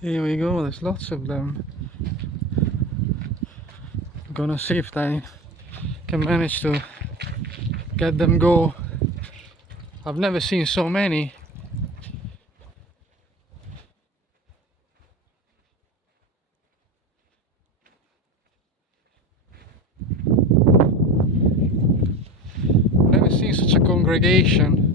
Here we go, there's lots of them. I'm gonna see if I can manage to get them go. I've never seen so many. Never seen such a congregation.